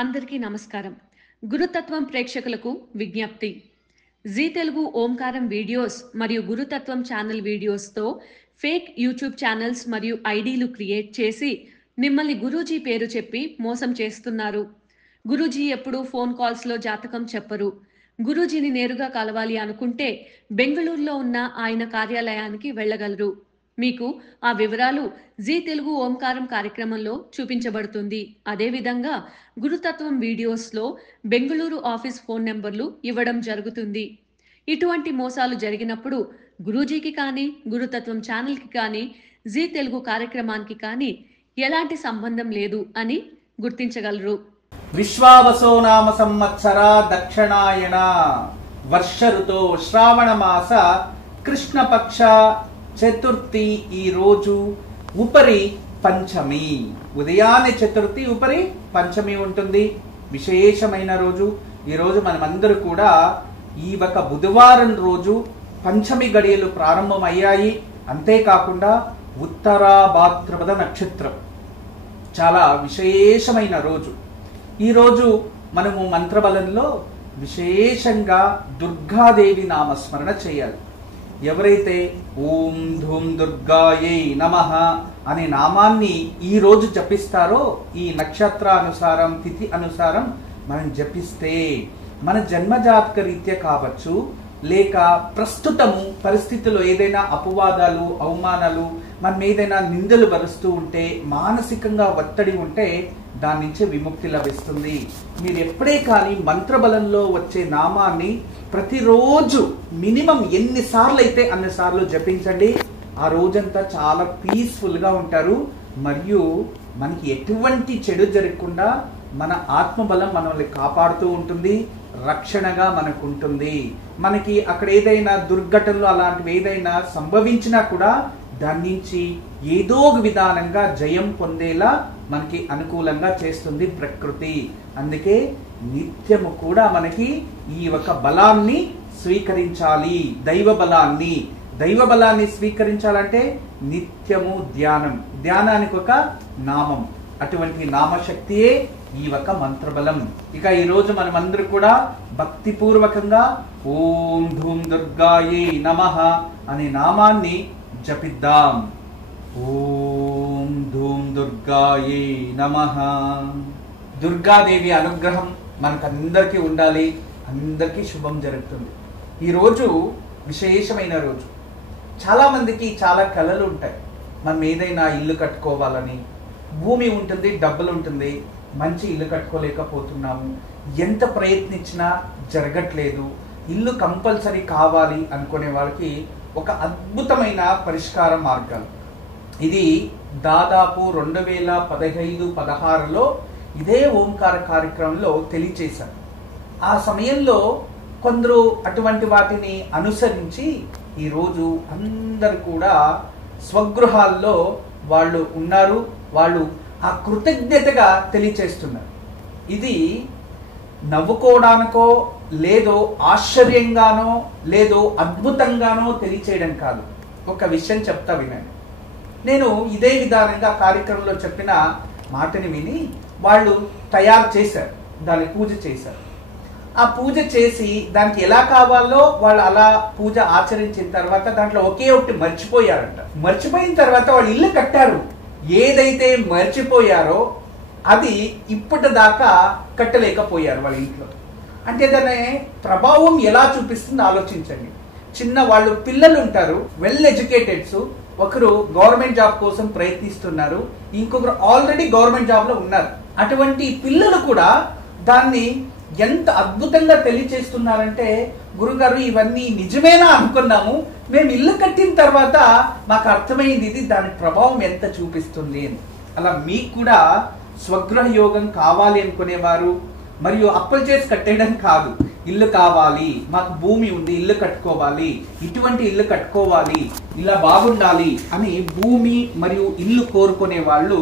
అందరికీ నమస్కారం. గురుతత్వం ప్రేక్షకులకు విజ్ఞప్తి. జీ తెలుగు ఓంకారం వీడియోస్ మరియు గురుతత్వం ఛానల్ వీడియోస్తో ఫేక్ యూట్యూబ్ ఛానల్స్ మరియు ఐడీలు క్రియేట్ చేసి మిమ్మల్ని గురూజీ పేరు చెప్పి మోసం చేస్తున్నారు. గురూజీ ఎప్పుడూ ఫోన్ కాల్స్లో జాతకం చెప్పరు. గురూజీని నేరుగా కలవాలి అనుకుంటే బెంగళూరులో ఉన్న ఆయన కార్యాలయానికి వెళ్ళగలరు. మీకు ఆ వివరాలు జీ తెలుగు ఓంకారం కార్యక్రమంలో చూపించబడుతుంది. అదేవిధంగా గురుతత్వం వీడియోస్లో బెంగళూరు ఆఫీస్ ఫోన్ నెంబర్లు ఇవ్వడం జరుగుతుంది. ఇటువంటి మోసాలు జరిగినప్పుడు గురూజీకి కానీ గురుతత్వం ఛానల్కి కానీ జీ తెలుగు కార్యక్రమానికి కానీ ఎలాంటి సంబంధం లేదు అని గుర్తించగలరు. విశ్వావసో నామ సంవత్సర దక్షిణాయన వర్ష ఋతో శ్రావణ మాస కృష్ణపక్ష చతుర్థి. ఈ రోజు ఉపరి పంచమి, ఉదయాన్నే చతుర్థి ఉపరి పంచమి ఉంటుంది. విశేషమైన రోజు. ఈ రోజు మనమందరూ కూడా ఈ ఒక బుధవారం రోజు పంచమి గడియలు ప్రారంభమయ్యాయి. అంతేకాకుండా ఉత్తరా భాద్రపద నక్షత్రం చాలా విశేషమైన రోజు. ఈ రోజు మనము మంత్రబలంలో విశేషంగా దుర్గాదేవి నామస్మరణ చేయాలి. ఎవరైతే ఓం ధూం దుర్గాయై నమః అనే నామాన్ని ఈ రోజు జపిస్తారో, ఈ నక్షత్రానుసారం తిథి అనుసారం మనం జపిస్తే మన జన్మజాతక రీత్యా కావచ్చు, లేక ప్రస్తుతము పరిస్థితుల్లో ఏదైనా అపవాదాలు అవమానాలు మనం ఏదైనా నిందలు భరుస్తూ ఉంటే, మానసికంగా ఒత్తిడి ఉంటే దాని నుంచి విముక్తి లభిస్తుంది. మీరు ఎప్పుడే కానీ మంత్రబలంలో వచ్చే నామాన్ని ప్రతిరోజు మినిమం ఎన్నిసార్లు అయితే అన్నిసార్లు జపించండి. ఆ రోజంతా చాలా పీస్ఫుల్గా ఉంటారు. మరియు మనకి ఎటువంటి చెడు జరగకుండా మన ఆత్మబలం మనల్ని కాపాడుతూ ఉంటుంది, రక్షణగా మనకు ఉంటుంది. మనకి అక్కడ ఏదైనా దుర్ఘటనలు అలాంటివి ఏదైనా సంభవించినా కూడా దాని నుంచి ఏదో ఒక విధానంగా జయం పొందేలా మనకి అనుకూలంగా చేస్తుంది ప్రకృతి. అందుకే నిత్యము కూడా మనకి ఈ ఒక బలాన్ని స్వీకరించాలి. దైవ బలాన్ని స్వీకరించాలంటే నిత్యము ధ్యానం, ధ్యానానికి ఒక నామం, అటువంటి నామశక్తియే ఈ ఒక మంత్రబలం. ఇక ఈ రోజు మనమందరూ కూడా భక్తిపూర్వకంగా ఓం ధూం దుర్గాయై నమః అనే నామాన్ని జపిద్దాం. ఓం ధూం దుర్గాయై నమః. దుర్గాదేవి అనుగ్రహం మనకందరికీ ఉండాలి. అందరికీ శుభం జరుగుతుంది. ఈరోజు విశేషమైన రోజు. చాలా మందికి చాలా కలలు ఉంటాయి. మనం ఏదైనా ఇల్లు కట్టుకోవాలని, భూమి ఉంటుంది, డబ్బులు ఉంటుంది, మంచి ఇల్లు కట్టుకోలేకపోతున్నాము, ఎంత ప్రయత్నించినా జరగట్లేదు, ఇల్లు కంపల్సరీ కావాలి అనుకునే వాళ్ళకి ఒక అద్భుతమైన పరిష్కార మార్గాలు. ఇది దాదాపు 2015-16లో ఇదే ఓంకార కార్యక్రమంలో తెలియచేశారు. ఆ సమయంలో కొందరు అటువంటి వాటిని అనుసరించి ఈరోజు అందరు కూడా స్వగృహాల్లో వాళ్ళు ఉన్నారు. వాళ్ళు ఆ కృతజ్ఞతగా తెలియచేస్తున్నారు. ఇది నవ్వుకోవడానికో లేదో ఆశ్చర్యంగానో లేదో అద్భుతంగానో తెలియచేయడం కాదు. ఒక విషయం చెప్తా వినండి. నేను ఇదే విధానంగా కార్యక్రమంలో చెప్పిన మాటని విని వాళ్ళు తయారు చేశారు, దాన్ని పూజ చేశారు. ఆ పూజ చేసి దానికి ఎలా కావాలో వాళ్ళు అలా పూజ ఆచరించిన తర్వాత దాంట్లో ఒకే ఒకటి మర్చిపోయారంట. మర్చిపోయిన తర్వాత వాళ్ళు ఇల్లు కట్టారు. ఏదైతే మర్చిపోయారో అది ఇప్పటిదాకా కట్టలేకపోయారు వాళ్ళ ఇంట్లో. అంటే దాని ప్రభావం ఎలా చూపిస్తుందో ఆలోచించండి. చిన్న వాళ్ళు పిల్లలు ఉంటారు, వెల్ ఎడ్యుకేటెడ్స్, ఒకరు గవర్నమెంట్ జాబ్ కోసం ప్రయత్నిస్తున్నారు, ఇంకొకరు ఆల్రెడీ గవర్నమెంట్ జాబ్ లో ఉన్నారు. అటువంటి పిల్లలు కూడా దాన్ని ఎంత అద్భుతంగా తెలియచేస్తున్నారంటే, గురుగారు ఇవన్నీ నిజమేనా అనుకున్నాము, మేము ఇల్లు కట్టిన తర్వాత మాకు అర్థమైంది ఇది దాని ప్రభావం ఎంత చూపిస్తుంది అని. అలా మీకు కూడా స్వగృహ యోగం కావాలి అనుకునేవారు, మరియు అప్పులు చేసి కట్టేయడం కాదు, ఇల్లు కావాలి, మాకు భూమి ఉంది, ఇల్లు కట్టుకోవాలి, ఇటువంటి ఇల్లు కట్టుకోవాలి, ఇలా బాగుండాలి అని భూమి మరియు ఇల్లు కోరుకునే వాళ్ళు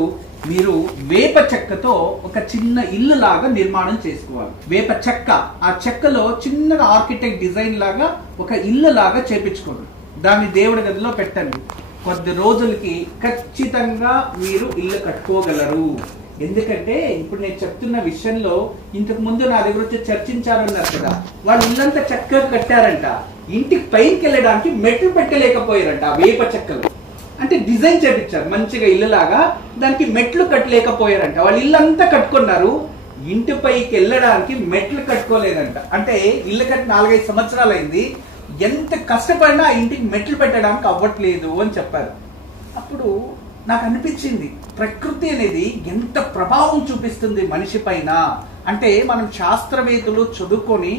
మీరు వేప చెక్కతో ఒక చిన్న ఇల్లు లాగా నిర్మాణం చేసుకోవాలి. వేప చెక్క, ఆ చెక్కలో చిన్నగా ఆర్కిటెక్ట్ డిజైన్ లాగా ఒక ఇల్లు లాగా చేపించుకోండి. దాన్ని దేవుడి గదిలో పెట్టండి. కొద్ది రోజులకి ఖచ్చితంగా మీరు ఇల్లు కట్టుకోగలరు. ఎందుకంటే ఇప్పుడు నేను చెప్తున్న విషయంలో ఇంతకు ముందు నా దగ్గర వచ్చి చర్చించారన్నారు కదా, వాళ్ళు ఇల్లంతా చక్కగా కట్టారంట, ఇంటికి పైకి వెళ్ళడానికి మెట్లు పెట్టలేకపోయారంట. వేప చెక్కలు అంటే డిజైన్ చేపించారు మంచిగా ఇల్లులాగా, దానికి మెట్లు కట్టలేకపోయారంట. వాళ్ళు ఇల్లంతా కట్టుకున్నారు, ఇంటి పైకి వెళ్ళడానికి మెట్లు కట్టుకోలేదంట. అంటే ఇల్లు కట్టి 4-5 సంవత్సరాలు అయింది, ఎంత కష్టపడినా ఇంటికి మెట్లు పెట్టడానికి అవ్వట్లేదు అని చెప్పారు. అప్పుడు నాకు అనిపించింది ప్రకృతి అనేది ఎంత ప్రభావం చూపిస్తుంది మనిషి పైన. అంటే మనం శాస్త్రవేత్తలు చదువుకొని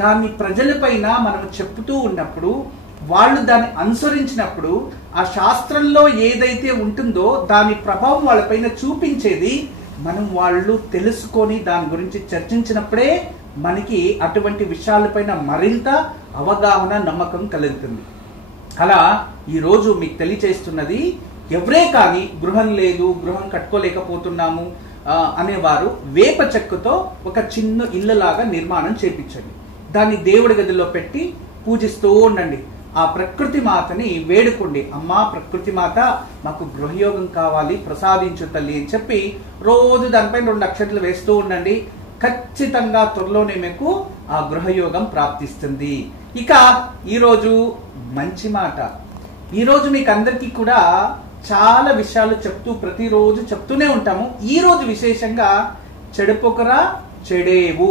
దాన్ని ప్రజలపైన మనం చెప్తూ ఉన్నప్పుడు, వాళ్ళు దాన్ని అనుసరించినప్పుడు, ఆ శాస్త్రంలో ఏదైతే ఉంటుందో దాని ప్రభావం వాళ్ళపైన చూపించేది మనం వాళ్ళు తెలుసుకొని దాని గురించి చర్చించినప్పుడే మనకి అటువంటి విషయాలపైన మరింత అవగాహన, నమ్మకం కలుగుతుంది. అలా ఈరోజు మీకు తెలియచేస్తున్నది, ఎవరే కానీ గృహం లేదు, గృహం కట్టుకోలేకపోతున్నాము అనేవారు వేప చెక్కతో ఒక చిన్న ఇళ్ళలాగా నిర్మాణం చేపించండి. దాన్ని దేవుడి గదిలో పెట్టి పూజిస్తూ ఉండండి. ఆ ప్రకృతి మాతని వేడుకోండి, అమ్మా ప్రకృతి మాత మాకు గృహయోగం కావాలి, ప్రసాదించు తల్లి అని చెప్పి రోజు దానిపైన 2 అక్షతలు వేస్తూ ఉండండి. ఖచ్చితంగా త్వరలోనే మీకు ఆ గృహయోగం ప్రాప్తిస్తుంది. ఇక ఈరోజు మంచి మాట, ఈరోజు మీకు అందరికీ కూడా చాలా విషయాలు చెప్తూ ప్రతిరోజు చెప్తూనే ఉంటాము. ఈ రోజు విశేషంగా చెడుపొకరా చెడేవు.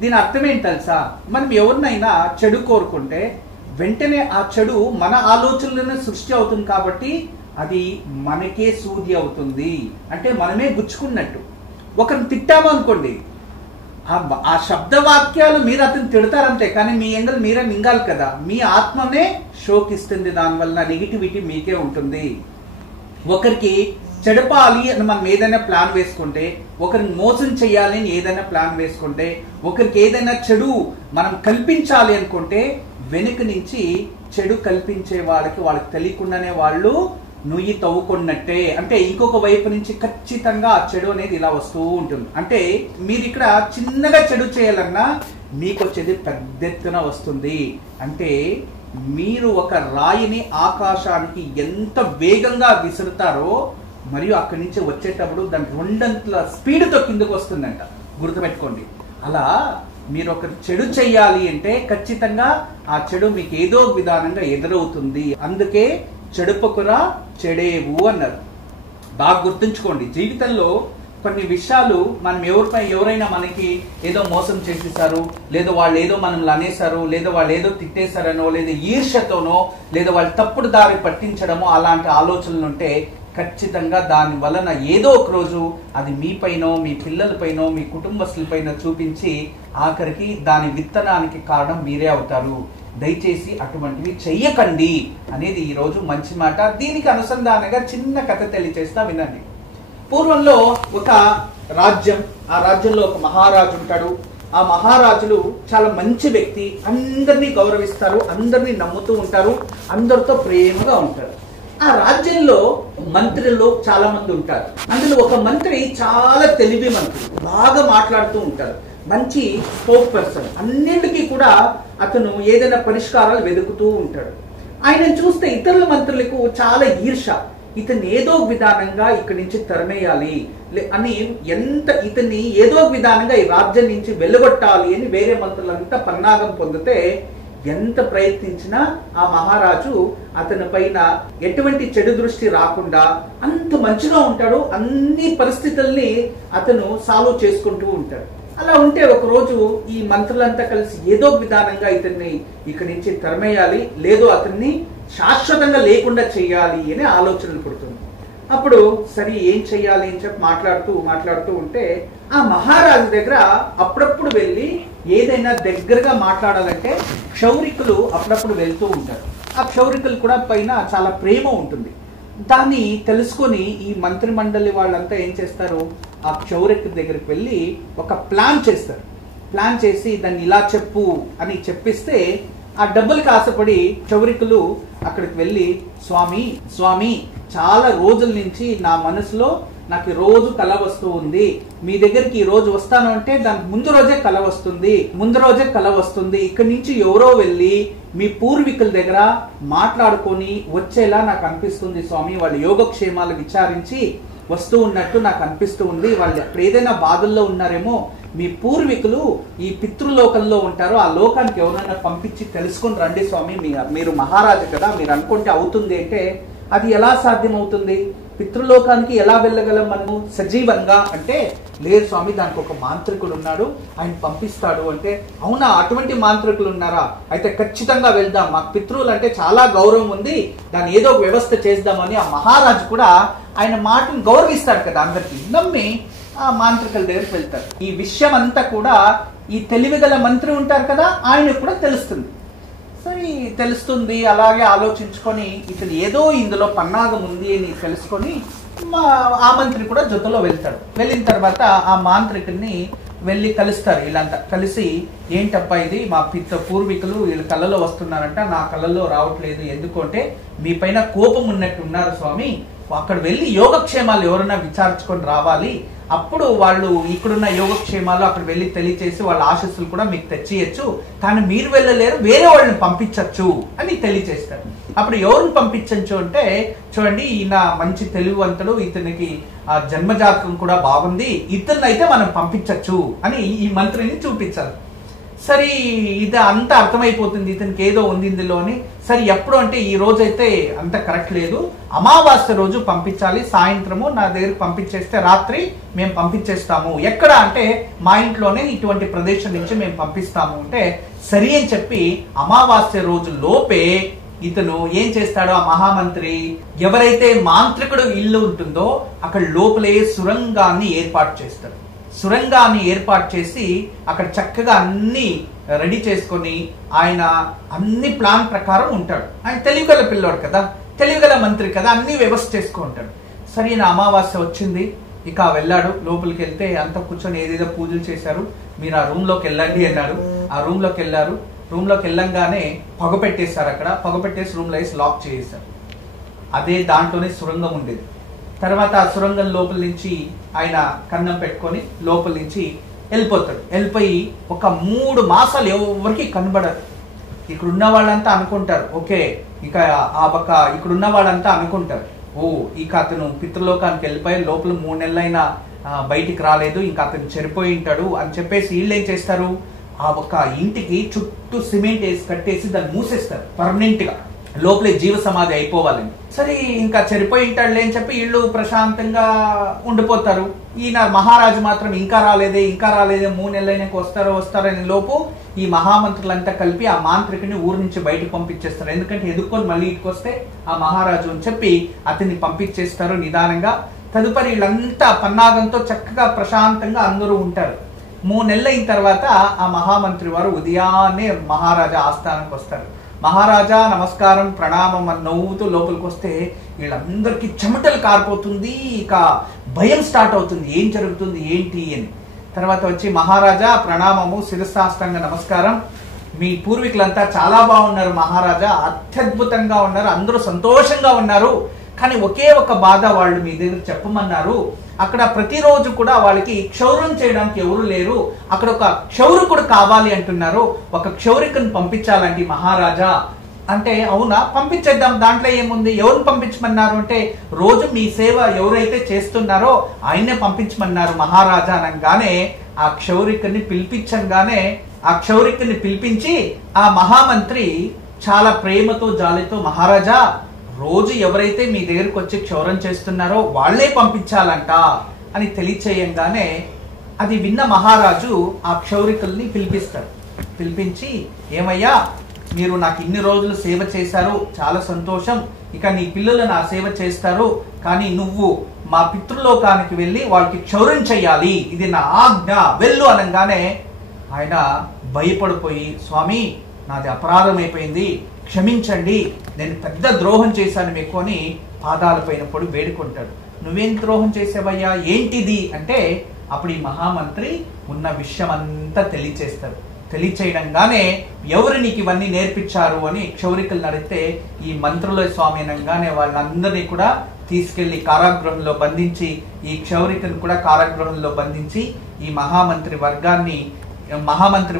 దీని అర్థం ఏంటి తెలుసా? మనం ఎవరినైనా చెడు కోరుకుంటే వెంటనే ఆ చెడు మన ఆలోచనలోనే సృష్టి అవుతుంది, కాబట్టి అది మనకే సూది అవుతుంది. అంటే మనమే గుచ్చుకున్నట్టు. ఒకరిని తిట్టాము అనుకోండి, ఆ శబ్దవాక్యాలు మీరు అతను తిడతారంతే, కానీ మీ ఎంగలు మీరే మింగాలి కదా. మీ ఆత్మనే శోకిస్తుంది, దానివల్ల నెగిటివిటీ మీకే ఉంటుంది. ఒకరికి చెడపాలి అని మనం ఏదైనా ప్లాన్ వేసుకుంటే, ఒకరిని మోసం చేయాలి అని ఏదైనా ప్లాన్ వేసుకుంటే, ఒకరికి ఏదైనా చెడు మనం కల్పించాలి అనుకుంటే, వెనుక నుంచి చెడు కల్పించే వాళ్ళకి తెలియకుండానే వాళ్ళు నుయ్యి తవ్వుకున్నట్టే. అంటే ఇంకొక వైపు నుంచి ఖచ్చితంగా ఆ చెడు అనేది ఇలా వస్తూ ఉంటుంది. అంటే మీరు ఇక్కడ చిన్నగా చెడు చేయాలన్నా మీకు వచ్చేది పెద్ద ఎత్తున వస్తుంది. అంటే మీరు ఒక రాయిని ఆకాశానికి ఎంత వేగంగా విసురుతారో, మరియు అక్కడి నుంచి వచ్చేటప్పుడు దాని 2 స్పీడ్తో కిందకు వస్తుందంట. గుర్తుపెట్టుకోండి. అలా మీరు ఒక చెడు చెయ్యాలి అంటే ఖచ్చితంగా ఆ చెడు మీకు ఏదో విధానంగా ఎదురవుతుంది. అందుకే చెడుపకురా చెడేవు అన్నారు. బాగా గుర్తుంచుకోండి. జీవితంలో కొన్ని విషయాలు మనం ఎవరైనా మనకి ఏదో మోసం చేసేసారు, లేదా వాళ్ళు ఏదో మనల్ని అనేసారు, లేదా వాళ్ళు ఏదో తిట్టేశారనో, లేదా ఈర్ష్యతోనో, లేదా వాళ్ళు తప్పుడు దారి పట్టించడమో అలాంటి ఆలోచనలు ఉంటే ఖచ్చితంగా దాని వలన ఏదో ఒక రోజు అది మీపైనో, మీ పిల్లలపైనో, మీ కుటుంబస్తులపైన చూపించి ఆఖరికి దాని విత్తనానికి కారణం మీరే అవుతారు. దయచేసి అటువంటివి చెయ్యకండి అనేది ఈరోజు మంచి మాట. దీనికి అనుసంధానంగా చిన్న కథ తెలియచేస్తా, వినండి. పూర్వంలో ఒక రాజ్యం, ఆ రాజ్యంలో ఒక మహారాజు ఉంటాడు. ఆ మహారాజులు చాలా మంచి వ్యక్తి, అందరినీ గౌరవిస్తారు, అందరినీ నమ్ముతూ ఉంటారు, అందరితో ప్రేమగా ఉంటారు. ఆ రాజ్యంలో మంత్రులు చాలా మంది ఉంటారు. అందులో ఒక మంత్రి చాలా తెలివి మంత్రి, బాగా మాట్లాడుతూ ఉంటారు, మంచి స్పోక్ పర్సన్. అన్నింటికీ కూడా అతను ఏదైనా పరిష్కారాలు వెతుకుతూ ఉంటాడు. ఆయనను చూస్తే ఇతరుల మంత్రులకు చాలా ఈర్ష, ఇతన్ని ఏదో విధానంగా ఇక్కడి నుంచి తరిమేయాలి అని, ఇతన్ని ఏదో విధానంగా ఈ రాజ్యం నుంచి వెళ్ళగొట్టాలి అని వేరే మంత్రులంతా పన్నాగం పొందితే, ఎంత ప్రయత్నించినా ఆ మహారాజు అతని పైన ఎటువంటి చెడు దృష్టి రాకుండా అంత మంచిగా ఉంటాడు. అన్ని పరిస్థితుల్ని అతను సాల్వ్ చేసుకుంటూ ఉంటాడు. అలా ఉంటే ఒక రోజు ఈ మంత్రులంతా కలిసి ఏదో విధానంగా ఇతన్ని ఇక్కడి నుంచి తరిమేయాలి, లేదో అతన్ని శాశ్వతంగా లేకుండా చేయాలి అనే ఆలోచనలు పుడుతుంది. అప్పుడు సరే ఏం చెయ్యాలి అని చెప్పి మాట్లాడుతూ ఉంటే, ఆ మహారాజు దగ్గర అప్పుడప్పుడు వెళ్ళి ఏదైనా దగ్గరగా మాట్లాడాలంటే క్షౌరికులు అప్పుడప్పుడు వెళ్తూ ఉంటారు. ఆ క్షౌరికులు కూడా పైన చాలా ప్రేమ ఉంటుంది. దాన్ని తెలుసుకొని ఈ మంత్రి మండలి వాళ్ళంతా ఏం చేస్తారు, ఆ క్షౌరికుల దగ్గరికి వెళ్ళి ఒక ప్లాన్ చేస్తారు. ప్లాన్ చేసి దాన్ని ఇలా చెప్పు అని చెప్పిస్తే, ఆ డబ్బులకు ఆశపడి క్షౌరికులు అక్కడికి వెళ్ళి, స్వామి చాలా రోజుల నుంచి నా మనసులో నాకు రోజు కళ వస్తూ ఉంది, మీ దగ్గరికి ఈ రోజు వస్తాను అంటే దానికి ముందు రోజే కళ వస్తుంది, ఇక్కడి నుంచి ఎవరో వెళ్ళి మీ పూర్వీకుల దగ్గర మాట్లాడుకొని వచ్చేలా నాకు అనిపిస్తుంది స్వామి. వాళ్ళ యోగక్షేమాలు విచారించి వస్తూ ఉన్నట్టు నాకు అనిపిస్తూ ఉంది. వాళ్ళు అక్కడ ఏదైనా బాధల్లో ఉన్నారేమో, మీ పూర్వీకులు ఈ పితృలోకంలో ఉంటారు, ఆ లోకానికి ఎవరైనా పంపించి తెలుసుకొని రండి స్వామి, మీరు మహారాజు కదా, మీరు అనుకుంటే అవుతుంది అంటే అది ఎలా సాధ్యమవుతుంది? పితృలోకానికి ఎలా వెళ్ళగలం మనము సజీవంగా అంటే? లేదు స్వామి, దానికి ఒక మాంత్రికుడు ఉన్నాడు, ఆయన పంపిస్తాడు అంటే. అవునా, అటువంటి మాంత్రికులు ఉన్నారా? అయితే ఖచ్చితంగా వెళ్దాం, మాకు పితృలు అంటే చాలా గౌరవం ఉంది, దాన్ని ఏదో ఒక వ్యవస్థ చేద్దామని ఆ మహారాజు కూడా ఆయన మాటను గౌరవిస్తాడు కదా, అందరికి నమ్మి ఆ మాంత్రికుల దగ్గరికి వెళ్తారు. ఈ విషయం అంతా కూడా ఈ తెలివిగల మంత్రి ఉంటారు కదా, ఆయనకు కూడా తెలుస్తుంది. సరే తెలుస్తుంది, అలాగే ఆలోచించుకొని ఇతను ఏదో ఇందులో పన్నాగం ఉంది అని తెలుసుకొని ఆ మంత్రి కూడా జొత్తలో వెళ్తాడు. వెళ్ళిన తర్వాత ఆ మాంత్రికుడిని వెళ్ళి కలుస్తారు. వీళ్ళంతా కలిసి, ఏంటప్పా ఇది, మా పూర్వీకులు వీళ్ళ కళ్ళలో వస్తున్నారంట, నా కళ్ళలో రావట్లేదు, ఎందుకంటే మీ పైన కోపం ఉన్నట్టు ఉన్నారు స్వామి, అక్కడ వెళ్ళి యోగక్షేమాలు ఎవరైనా విచారించుకొని రావాలి, అప్పుడు వాళ్ళు ఇక్కడున్న యోగక్షేమాలు అక్కడ వెళ్ళి తెలియచేసి వాళ్ళ ఆశస్సులు కూడా మీకు తెచ్చియచ్చు, కానీ మీరు వెళ్ళలేరు, వేరే వాళ్ళని పంపించచ్చు అని తెలియచేస్తారు. అప్పుడు ఎవరిని పంపించచ్చు అంటే, చూడండి ఈయన మంచి తెలివివంతుడు, ఇతనికి ఆ జన్మజాతకం కూడా బాగుంది, ఇతన్ని అయితే మనం పంపించచ్చు అని ఈ మంత్రిని చూపించాలి. సరే ఇది అంతా అర్థమైపోతుంది, ఇతనికి ఏదో ఉంది ఇందులో అని. సరే ఎప్పుడు అంటే ఈ రోజు అయితే అంత కరెక్ట్ లేదు, అమావాస్య రోజు పంపించాలి, సాయంత్రము నా దగ్గరికి పంపించేస్తే రాత్రి మేము పంపించేస్తాము. ఎక్కడ అంటే మా ఇంట్లోనే ఇటువంటి ప్రదేశం నుంచి మేము పంపిస్తాము అంటే సరి అని చెప్పి అమావాస్య రోజు లోపే ఇతను ఏం చేస్తాడో, ఆ మహామంత్రి ఎవరైతే మాంత్రికుడు ఇల్లు ఉంటుందో అక్కడ లోపలే సురంగాన్ని ఏర్పాటు చేస్తాడు. సురంగాన్ని ఏర్పాటు చేసి అక్కడ చక్కగా అన్ని రెడీ చేసుకొని ఆయన అన్ని ప్లాన్ ప్రకారం ఉంటాడు. ఆయన తెలివిగల పిల్లోడు కదా, తెలివిగల మంత్రి కదా, అన్ని వ్యవస్థ చేసుకుంటాడు. సరైన అమావాస్య వచ్చింది, ఇక వెళ్ళాడు. లోపలికి వెళ్తే అంతా కూర్చొని ఏదేదో పూజలు చేశారు. మీరు ఆ రూమ్ లోకి వెళ్ళండి అన్నాడు. ఆ రూమ్ లోకి వెళ్ళారు. రూమ్ లోకి వెళ్ళంగానే పొగ పెట్టేశారు. అక్కడ పొగ పెట్టేసి రూమ్ లో వేసి లాక్ చేసేశారు. అదే దాంట్లోనే సురంగం ఉండేది. తర్వాత ఆ సురంగం లోపల నుంచి ఆయన కన్నం పెట్టుకొని లోపల నుంచి వెళ్ళిపోతాడు. వెళ్ళిపోయి ఒక 3 మాసాలు ఎవరికి కనబడదు. ఇక్కడ ఉన్న వాళ్ళంతా అనుకుంటారు, ఓకే ఇక ఆ పక్క ఇక్కడ ఉన్న వాళ్ళంతా అనుకుంటారు, ఓ ఇక అతను పితృలోకానికి వెళ్ళిపోయి లోపల 3 నెలలైనా బయటికి రాలేదు, ఇంకా అతను చెడిపోయి ఉంటాడు అని చెప్పేసి వీళ్ళు ఏం చేస్తారు, ఆ ఒక్క ఇంటికి చుట్టూ సిమెంట్ వేసి కట్టేసి దాన్ని మూసేస్తారు పర్మనెంట్ గా, లోపలే జీవ సమాధి అయిపోవాలని. సరే ఇంకా చెడిపోయి ఉంటాడులే అని చెప్పి వీళ్ళు ప్రశాంతంగా ఉండిపోతారు. ఈయన మహారాజు మాత్రం ఇంకా రాలేదే 3 నెలలైనాక వస్తారని లోపు ఈ మహామంత్రులంతా కలిపి ఆ మాంత్రికుని ఊరు నుంచి బయటకు పంపించేస్తారు. ఎందుకంటే ఎదుర్కొని మళ్ళీ ఇటుకు వస్తే ఆ మహారాజు అని చెప్పి అతన్ని పంపించేస్తారు నిదానంగా. తదుపరి వీళ్ళంతా పన్నాగంతో చక్కగా ప్రశాంతంగా అందరూ ఉంటారు. 3 నెలలు అయిన తర్వాత ఆ మహామంత్రి వారు ఉదయాన్నే మహారాజా ఆస్థానానికి వస్తారు. మహారాజా నమస్కారం ప్రణామం అని నవ్వుతూ లోపలికి వస్తే వీళ్ళందరికీ చెమటలు కారిపోతుంది. ఇక భయం స్టార్ట్ అవుతుంది, ఏం జరుగుతుంది ఏంటి అని. తర్వాత వచ్చి మహారాజా ప్రణామము, శిరస్సాష్టాంగ నమస్కారం, మీ పూర్వీకులంతా చాలా బాగున్నారు మహారాజా, అత్యద్భుతంగా ఉన్నారు, అందరూ సంతోషంగా ఉన్నారు, కానీ ఒకే ఒక బాధ వాళ్ళు మీ దగ్గర చెప్పమన్నారు. అక్కడ ప్రతిరోజు కూడా వాళ్ళకి క్షౌరం చేయడానికి ఎవరు లేరు, అక్కడ ఒక క్షౌరికుడు కావాలి అంటున్నారు, ఒక క్షౌరికుని పంపించాలండి మహారాజా అంటే. అవునా పంపించేద్దాం, దాంట్లో ఏముంది, ఎవరిని పంపించమన్నారు అంటే రోజు మీ సేవ ఎవరైతే చేస్తున్నారో ఆయన్నే పంపించమన్నారు మహారాజా అనగానే ఆ క్షౌరికుని పిలిపించగానే ఆ క్షౌరికుని పిలిపించి ఆ మహామంత్రి చాలా ప్రేమతో జాలితో, మహారాజా రోజు ఎవరైతే మీ దగ్గరకు వచ్చి క్షౌరం చేస్తున్నారో వాళ్లే పంపించాలంట అని తెలియచేయంగానే అది విన్న మహారాజు ఆ క్షౌరికుల్ని పిలిపిస్తారు. పిలిపించి, ఏమయ్యా మీరు నాకు ఇన్ని రోజులు సేవ చేశారు, చాలా సంతోషం, ఇక నీ పిల్లలు నా సేవ చేస్తారు, కానీ నువ్వు మా పితృలోకానికి వెళ్ళి వాళ్ళకి క్షౌరం చెయ్యాలి, ఇది నా ఆజ్ఞ, వెళ్ళు అనగానే ఆయన భయపడిపోయి, స్వామి నాది అపరాధం అయిపోయింది, క్షమించండి, నేను పెద్ద ద్రోహం చేశాను మీకు అని పాదాలపైన పడి వేడుకుంటాడు. నువ్వేం ద్రోహం చేసావయ్యా, ఏంటిది అంటే అప్పుడు ఈ మహామంత్రి ఉన్న విషయం అంతా తెలియచేస్తారు. తెలియచేయడంగానే ఎవరు నీకు ఇవన్నీ నేర్పించారు అని క్షౌరికులు అడిగితే ఈ మంత్రుల స్వామి అనగానే వాళ్ళందరినీ కూడా తీసుకెళ్లి కారాగృహంలో బంధించి, ఈ క్షౌరికుని కూడా కారాగృహంలో బంధించి ఈ మహామంత్రి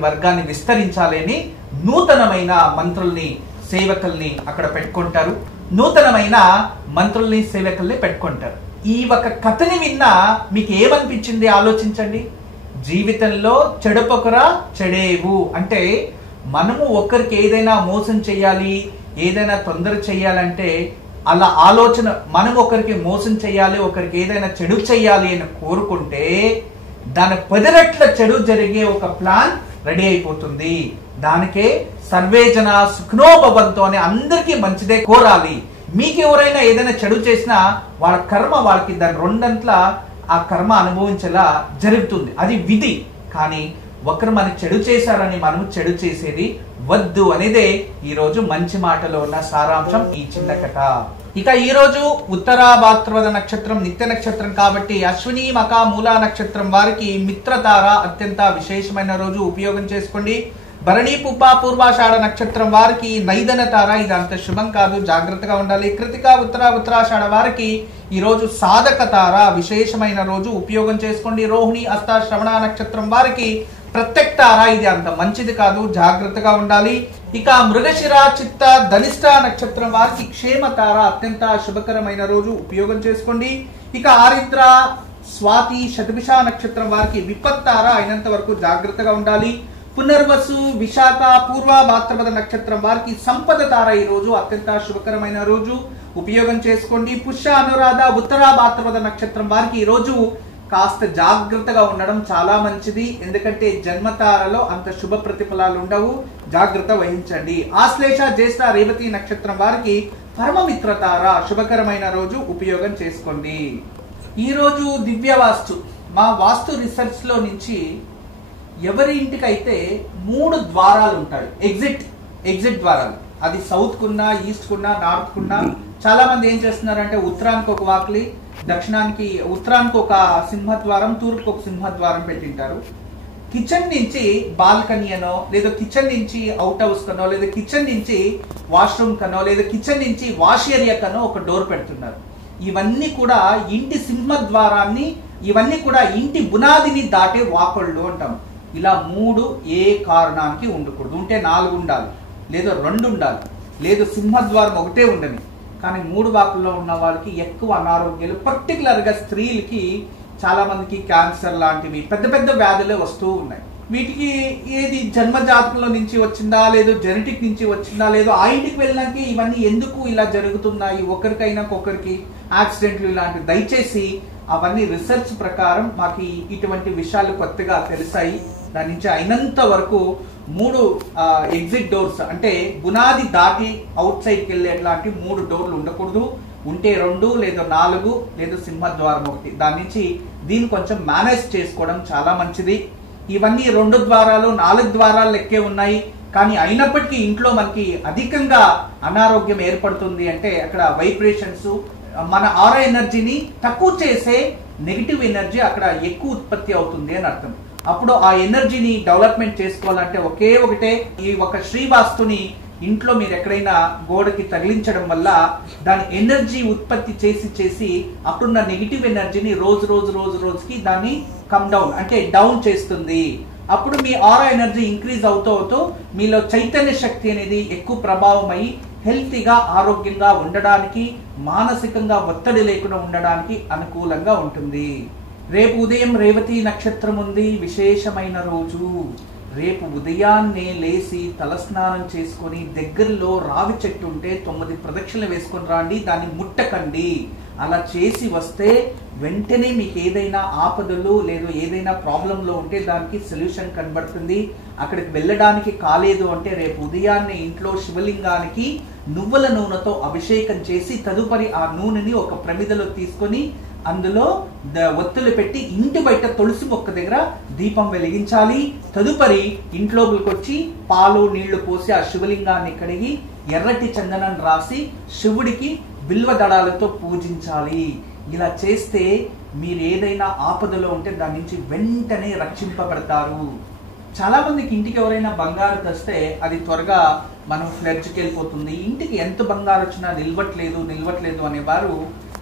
వర్గాన్ని విస్తరించాలని నూతనమైన మంత్రుల్ని సేవకుల్ని అక్కడ పెట్టుకుంటారు. నూతనమైన మంత్రుల్ని సేవకుల్ని పెట్టుకుంటారు. ఈ ఒక కథని విన్నా మీకు ఏమనిపించింది ఆలోచించండి. జీవితంలో చెడుపొకరా చెడేవు అంటే మనము ఒకరికి ఏదైనా మోసం చేయాలి, ఏదైనా తొందర చేయాలంటే అలా ఆలోచన, మనం ఒకరికి మోసం చేయాలి, ఒకరికి ఏదైనా చెడు చేయాలి అని కోరుకుంటే దాని 10 రెట్ల చెడు జరిగే ఒక ప్లాన్ రెడీ అయిపోతుంది. దానికే సర్వే జన సుఖనో భవంతు అని అందరికీ మంచిదే కోరాలి. మీకు ఎవరైనా ఏదైనా చెడు చేసినా వాళ్ళ కర్మ వాళ్ళకి దాని 2 ఆ కర్మ అనుభవించేలా జరుగుతుంది. అది విధి. కానీ ఒకరు మనకి చెడు చేశారని మనం చెడు చేసేది వద్దు అనేదే ఈ రోజు మంచి మాటలో ఉన్న సారాంశం ఈ చిన్న కథ. ఇక ఈ రోజు ఉత్తరా భాద్రపద నక్షత్రం నిత్య నక్షత్రం కాబట్టి అశ్విని మక మూలా నక్షత్రం వారికి మిత్రతార అత్యంత విశేషమైన రోజు, ఉపయోగం చేసుకోండి. భరణి పుప్ప పూర్వాషాఢ నక్షత్రం వారికి నైదన తార, ఇది అంత శుభం కాదు, జాగ్రత్తగా ఉండాలి. కృతిక ఉత్తరాషాఢ వారికి ఈ రోజు సాధక తార, విశేషమైన రోజు, ఉపయోగం చేసుకోండి. రోహిణి హస్త శ్రవణ నక్షత్రం వారికి ప్రత్యక్ తార, ఇది అంత మంచిది కాదు, జాగ్రత్తగా ఉండాలి. ఇక మృగశిర చిత్త ధనిష్ట నక్షత్రం వారికి క్షేమ తార, అత్యంత శుభకరమైన రోజు, ఉపయోగం చేసుకోండి. ఇక ఆరిద్ర స్వాతి శతభిష నక్షత్రం వారికి విపత్తార, అయినంత వరకు జాగ్రత్తగా ఉండాలి. పునర్వసు విశాఖ పూర్వ భాద్రపద నక్షత్రం వారికి సంపద తార, ఈ రోజు అత్యంత శుభకరమైన రోజు, ఉపయోగం చేసుకోండి. పుష్య అనురాధ ఉత్తర భాద్రపద నక్షత్రం వారికి ఈ రోజు కాస్త జాగ్రత్తగా ఉండడం చాలా మంచిది. ఎందుకంటే జన్మతారలో అంత శుభ ప్రతిఫలాలు ఉండవు, జాగ్రత్త వహించండి. ఆశ్లేష జ్యేష్ఠ రేవతి నక్షత్రం వారికి పరమమిత్ర తార, శుభకరమైన రోజు, ఉపయోగం చేసుకోండి. ఈ రోజు దివ్య వాస్తు, మా వాస్తు రీసెర్చ్ లో నుంచి ఎవరి ఇంటికైతే 3 ద్వారాలు ఉంటాయి, ఎగ్జిట్ ద్వారాలు, అది సౌత్ కున్నా, ఈస్ట్ కున్నా, నార్త్ కున్నా. చాలా మంది ఏం చేస్తున్నారంటే ఉత్తరానికి ఒక వాకిలి, దక్షిణానికి ఉత్తరానికి ఒక సింహద్వారం, తూర్పుకి ఒక సింహద్వారం పెట్టింటారు. కిచెన్ నుంచి బాల్కనీ అనో, లేదా కిచెన్ నుంచి అవుట్ హౌస్ కనో, లేదా కిచెన్ నుంచి వాష్రూమ్ కనో, లేదా కిచెన్ నుంచి వాష్ ఏరియా కనో ఒక డోర్ పెడుతున్నారు. ఇవన్నీ కూడా ఇంటి సింహద్వారాన్ని, ఇవన్నీ కూడా ఇంటి బునాదిని దాటే వాకొళ్ళు అంటాం. ఇలా 3 ఏ కారణానికి ఉండకూడదు. ఉంటే 4 ఉండాలి, లేదా 2 ఉండాలి, లేదు సింహద్వారం ఒకటే ఉండని. కానీ 3 వాకుల్లో ఉన్న వాళ్ళకి ఎక్కువ అనారోగ్యాలు, పర్టికులర్ గా స్త్రీలకి చాలా మందికి క్యాన్సర్ లాంటివి పెద్ద పెద్ద వ్యాధులే వస్తూ ఉన్నాయి. వీటికి ఏది జన్మ జాతకంలో నుంచి వచ్చిందా, లేదు జెనెటిక్ నుంచి వచ్చిందా, లేదు ఆ ఇంటికి వెళ్ళినాక ఇవన్నీ ఎందుకు ఇలా జరుగుతున్నాయి, ఒకరికైనా ఒకరికి యాక్సిడెంట్లు ఇలాంటివి. దయచేసి అవన్నీ రీసెర్చ్ ప్రకారం మాకు ఇటువంటి విషయాలు కొత్తగా తెలిసాయి. దాని నుంచి అయినంత వరకు 3 ఎగ్జిట్ డోర్స్, అంటే బునాది దాటి అవుట్ సైడ్కి వెళ్ళేట్లాంటి 3 డోర్లు ఉండకూడదు. ఉంటే 2 లేదా 4, లేదా సింహద్వారం 1. దాని నుంచి దీన్ని కొంచెం మేనేజ్ చేసుకోవడం చాలా మంచిది. ఇవన్నీ 2 ద్వారాలు 4 ద్వారాలు లెక్కే ఉన్నాయి. కానీ అయినప్పటికీ ఇంట్లో మనకి అధికంగా అనారోగ్యం ఏర్పడుతుంది అంటే అక్కడ వైబ్రేషన్స్, మన ఆరా ఎనర్జీని తక్కువ చేసే నెగిటివ్ ఎనర్జీ అక్కడ ఎక్కువ ఉత్పత్తి అవుతుంది అని అర్థం. అప్పుడు ఆ ఎనర్జీని డెవలప్మెంట్ చేసుకోవాలంటే ఒకటే ఈ ఒక శ్రీవాస్తుని ఇంట్లో మీరు ఎక్కడైనా గోడకి తగిలించడం వల్ల దాని ఎనర్జీ ఉత్పత్తి చేసి అప్పుడున్న నెగిటివ్ ఎనర్జీని రోజుకి దాన్ని కమ్ డౌన్, అంటే డౌన్ చేస్తుంది. అప్పుడు మీ ఆరా ఎనర్జీ ఇంక్రీజ్ అవుతూ మీలో చైతన్య శక్తి అనేది ఎక్కువ ప్రభావం అయ్యి హెల్తీగా, ఆరోగ్యంగా ఉండడానికి, మానసికంగా ఒత్తిడి లేకుండా ఉండడానికి అనుకూలంగా ఉంటుంది. రేపు ఉదయం రేవతి నక్షత్రం ఉంది, విశేషమైన రోజు. రేపు ఉదయాన్నే లేచి తలస్నానం చేసుకొని దగ్గరలో రావి చెట్టు ఉంటే 9 ప్రదక్షిణలు వేసుకొని రండి, దాన్ని ముట్టకండి. అలా చేసి వస్తే వెంటనే మీకు ఏదైనా ఆపదలు లేదు ఏదైనా ప్రాబ్లంలో ఉంటే దానికి సొల్యూషన్ కనబడుతుంది. అక్కడికి వెళ్ళడానికి కాలేదు అంటే రేపు ఉదయాన్నే ఇంట్లో శివలింగానికి నువ్వుల నూనెతో అభిషేకం చేసి తదుపరి ఆ నూనెని ఒక ప్రమిదలో తీసుకొని అందులో ఒత్తులు పెట్టి ఇంటి బయట తులసి మొక్క దగ్గర దీపం వెలిగించాలి. తదుపరి ఇంట్లోకి వచ్చి పాలు నీళ్లు పోసి ఆ శివలింగాన్ని కడిగి ఎర్రటి చందనం రాసి శివుడికి బిల్వ దళాలతో పూజించాలి. ఇలా చేస్తే మీరు ఏదైనా ఆపదలో ఉంటే దాని నుంచి వెంటనే రక్షింపబడతారు. చాలా మందికి ఇంటికి ఎవరైనా బంగారు తెస్తే అది త్వరగా మనం ఫ్లెడ్జ్కి వెళ్ళిపోతుంది, ఇంటికి ఎంత బంగారు వచ్చినా నిల్వట్లేదు అనేవారు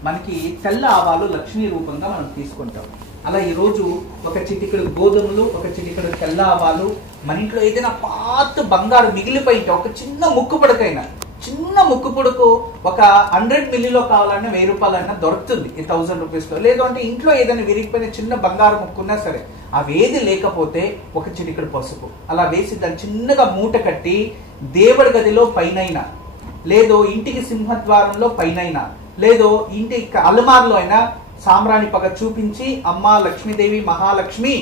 మనకి తెల్ల ఆవాలు లక్ష్మీ రూపంగా మనం తీసుకుంటాం. అలా ఈరోజు ఒక చిటికెడు గోధుమలు, ఒక చిటికెడు తెల్ల ఆవాలు, మన ఇంట్లో ఏదైనా పాత బంగారు మిగిలిపోయింటే ఒక చిన్న ముక్కు పడకైనా చిన్న ముక్కు పుడకు ఒక 100 మిల్లీలో కావాలన్నా 1000 రూపాయలన్నా దొరుకుతుంది ఈ 1000 రూపీస్లో. లేదు అంటే ఇంట్లో ఏదైనా విరిగిపోయిన చిన్న బంగారం ముక్కున్నా సరే అవేది లేకపోతే ఒక చిటికెడు పసుపు అలా వేసి దాన్ని చిన్నగా మూట కట్టి దేవుడి గదిలో పైనైనా, లేదో ఇంటికి సింహద్వారంలో పైనైనా, లేదో ఇంటి అలమార్లో అయినా సాంబ్రాణి పగ చూపించి, అమ్మా లక్ష్మీదేవి మహాలక్ష్మి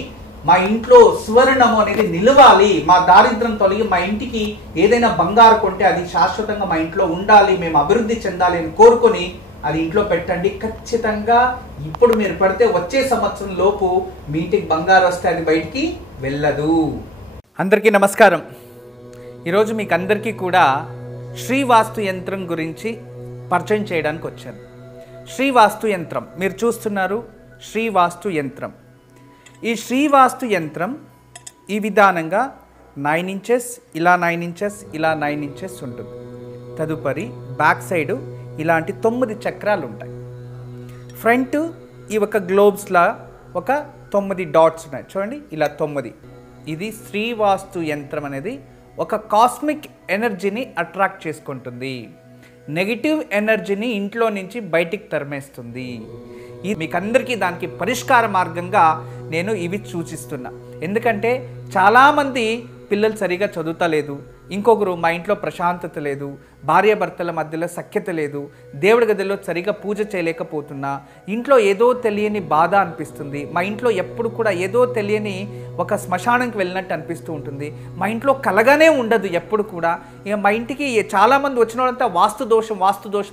మా ఇంట్లో సువర్ణము అనేది నిలవాలి, మా దారిద్రం తొలగి మా ఇంటికి ఏదైనా బంగారు కొంటే అది శాశ్వతంగా మా ఇంట్లో ఉండాలి, మేము అభివృద్ధి చెందాలి అని కోరుకొని అది ఇంట్లో పెట్టండి. ఖచ్చితంగా ఇప్పుడు మీరు పెడితే వచ్చే సంవత్సరం లోపు మీ ఇంటికి బంగారు వస్తే అది బయటికి వెళ్ళదు. అందరికీ నమస్కారం. ఈరోజు మీకు అందరికీ కూడా శ్రీవాస్తు యంత్రం గురించి పరిచయం చేయడానికి వచ్చాను. శ్రీవాస్తు యంత్రం మీరు చూస్తున్నారు. శ్రీవాస్తు యంత్రం, ఈ శ్రీవాస్తు యంత్రం ఈ విధానంగా 9 ఇంచెస్, ఇలా 9 ఇంచెస్, ఇలా 9 ఇంచెస్ ఉంటుంది. తదుపరి బ్యాక్ సైడు ఇలాంటి 9 చక్రాలు ఉంటాయి. ఫ్రంట్ ఈ ఒక గ్లోబ్స్లా ఒక 9 డాట్స్ ఉన్నాయి చూడండి, ఇలా 9. ఇది శ్రీవాస్తు యంత్రం అనేది ఒక కాస్మిక్ ఎనర్జీని అట్రాక్ట్ చేసుకుంటుంది, నెగిటివ్ ఎనర్జీని ఇంట్లో నుంచి బయటికి తరిమేస్తుంది. ఇది మీకు అందరికీ దానికి పరిష్కార మార్గంగా నేను ఇవి సూచిస్తున్నా. ఎందుకంటే చాలామంది పిల్లలు సరిగా చదువుతలేదు, ఇంకొకరు మా ఇంట్లో ప్రశాంతత లేదు, భార్యాభర్తల మధ్యలో సఖ్యత లేదు, దేవుడి గదిలో సరిగా పూజ చేయలేకపోతున్నా, ఇంట్లో ఏదో తెలియని బాధ అనిపిస్తుంది, మా ఇంట్లో ఎప్పుడు కూడా ఏదో తెలియని ఒక శ్మశానంకి వెళ్ళినట్టు అనిపిస్తూ ఉంటుంది, మా ఇంట్లో కలగానే ఉండదు ఎప్పుడు కూడా. ఇక మా ఇంటికి చాలామంది వచ్చిన వాళ్ళంతా వాస్తు దోషం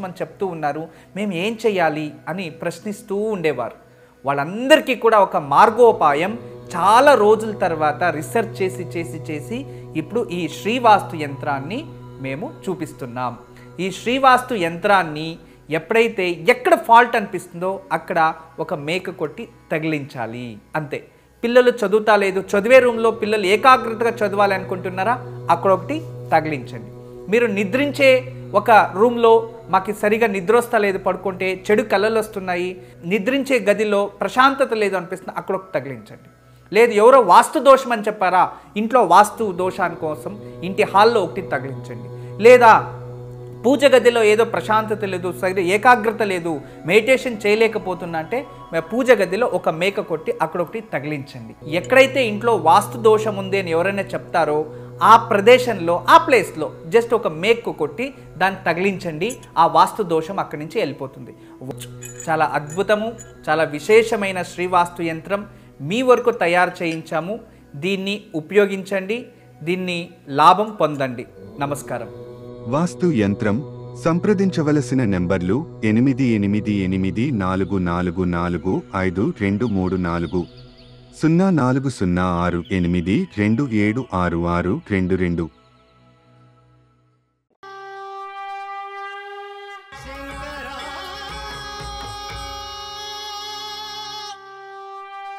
అని చెప్తూ ఉన్నారు, మేము ఏం చేయాలి అని ప్రశ్నిస్తూ ఉండేవారు. వాళ్ళందరికీ కూడా ఒక మార్గోపాయం చాలా రోజుల తర్వాత రీసెర్చ్ చేసి ఇప్పుడు ఈ శ్రీవాస్తు యంత్రాన్ని మేము చూపిస్తున్నాం. ఈ శ్రీవాస్తు యంత్రాన్ని ఎప్పుడైతే ఎక్కడ ఫాల్ట్ అనిపిస్తుందో అక్కడ ఒక మేక కొట్టి తగిలించాలి, అంతే. పిల్లలు చదువుతా లేదు, చదివే రూమ్లో పిల్లలు ఏకాగ్రతగా చదవాలి అనుకుంటున్నారా, అక్కడ ఒకటి తగిలించండి. మీరు నిద్రించే ఒక రూమ్లో మాకు సరిగా నిద్ర వస్తలేదు, పడుకుంటే చెడు కళలు వస్తున్నాయి, నిద్రించే గదిలో ప్రశాంతత లేదు అనిపిస్తుంది, అక్కడ ఒకటి తగిలించండి. లేదు ఎవరో వాస్తు దోషం అని చెప్పారా, ఇంట్లో వాస్తు దోషాని కోసం ఇంటి హాల్లో ఒకటి తగిలించండి. లేదా పూజ గదిలో ఏదో ప్రశాంతత లేదు, సరిగ్గా ఏకాగ్రత లేదు, మెడిటేషన్ చేయలేకపోతున్నా అంటే పూజ గదిలో ఒక మేక కొట్టి అక్కడ ఒకటి తగిలించండి. ఎక్కడైతే ఇంట్లో వాస్తు దోషం ఉంది అని ఎవరైనా చెప్తారో ఆ ప్రదేశంలో, ఆ ప్లేస్లో జస్ట్ ఒక మేకు కొట్టి దాన్ని తగిలించండి, ఆ వాస్తు దోషం అక్కడి నుంచి వెళ్ళిపోతుంది. చాలా అద్భుతము, చాలా విశేషమైన శ్రీవాస్తు యంత్రం మీ వరకు తయారు చేయించాము. దీన్ని ఉపయోగించండి, దీన్ని లాభం పొందండి. నమస్కారం. వాస్తు యంత్రం సంప్రదించవలసిన నెంబర్లు 8844452344 040682766622.